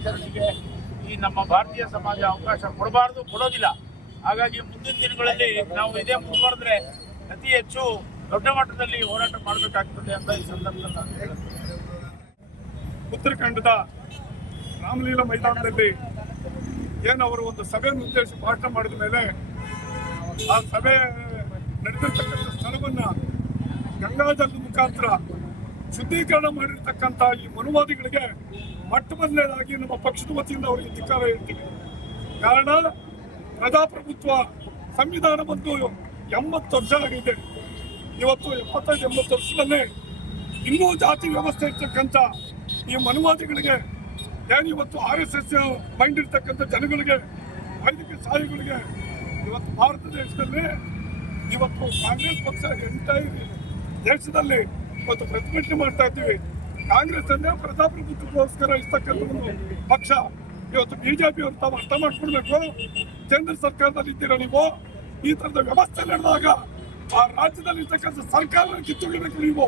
ಆಚರಣೆಗೆ ಈ ನಮ್ಮ ಭಾರತೀಯ ಸಮಾಜ ಅವಕಾಶ ಕೊಡೋದಿಲ್ಲ. ಹಾಗಾಗಿ ಮುಂದಿನ ದಿನಗಳಲ್ಲಿ ನಾವು ಇದೇ ಮುಂದುವರೆದ್ರೆ ಅತಿ ಹೆಚ್ಚು ದೊಡ್ಡ ಮಟ್ಟದಲ್ಲಿ ಹೋರಾಟ ಮಾಡಬೇಕಾಗ್ತದೆ ಅಂತ ಈ ಸಂದರ್ಭದಲ್ಲಿ ನಾನು ಹೇಳ್ತೇನೆ. ಉತ್ತರಾಖಂಡದ ರಾಮಲೀಲಾ ಮೈದಾನದಲ್ಲಿ ಏನು ಅವರು ಒಂದು ಸಭೆಯನ್ನು ಉದ್ದೇಶಿಸಿ ಭಾಷಣ ಮಾಡಿದ ಮೇಲೆ ಆ ಸಭೆ ನಡೆದಿರ್ತಕ್ಕಂಥ ಸ್ಥಳವನ್ನು ಗಂಗಾಜಲದ ಮುಖಾಂತರ ಶುದ್ಧೀಕರಣ ಮಾಡಿರ್ತಕ್ಕಂಥ ಈ ಮನುವಾದಿಗಳಿಗೆ ಮೊಟ್ಟ ಮೊದಲನೇದಾಗಿ ನಮ್ಮ ಪಕ್ಷದ ವತಿಯಿಂದ ಅವರಿಗೆ ಧಿಕ್ಕಾರ ಹೇಳ್ತೀವಿ. ಕಾರಣ ಪ್ರಜಾಪ್ರಭುತ್ವ ಸಂವಿಧಾನ ಬಂದು 80 ವರ್ಷ ಆಗಿದೆ. ಇವತ್ತು 75-80 ವರ್ಷದಲ್ಲೇ ಇನ್ನೂ ಜಾತಿ ವ್ಯವಸ್ಥೆ ಇರ್ತಕ್ಕಂಥ ಈ ಮನುವಾದಿಗಳಿಗೆ ಏನು ಇವತ್ತು RSS ಮೈಂಡ್ ಇರ್ತಕ್ಕಂಥ ಜನಗಳಿಗೆ ವೈದ್ಯಕೀಯ ಶಾಲೆಗಳಿಗೆ ಇವತ್ತು ಭಾರತ ದೇಶದಲ್ಲಿ ಇವತ್ತು ಕಾಂಗ್ರೆಸ್ ಪಕ್ಷ ಎಂಟೈರ್ ದೇಶದಲ್ಲಿ ಇವತ್ತು ಪ್ರತಿಭಟನೆ ಮಾಡ್ತಾ ಇದ್ದೀವಿ. ಕಾಂಗ್ರೆಸ್ ಅಂದ್ರೆ ಪ್ರಜಾಪ್ರಭುತ್ವಕ್ಕೋಸ್ಕರ ಇರ್ತಕ್ಕಂಥ ಒಂದು ಪಕ್ಷ. ಇವತ್ತು ಬಿಜೆಪಿ ಅವರು ತಾವು ಅರ್ಥ ಮಾಡ್ಕೊಳ್ಬೇಕು. ಕೇಂದ್ರ ಸರ್ಕಾರದಲ್ಲಿ ಇದ್ದೀರಾ ನೀವು, ಈ ತರದ ವ್ಯವಸ್ಥೆ ನಡೆದಾಗ ಆ ರಾಜ್ಯದಲ್ಲಿ ಇರ್ತಕ್ಕಂಥ ಸರ್ಕಾರ ಕಿತ್ತೊಳಿಬೇಕು ನೀವು.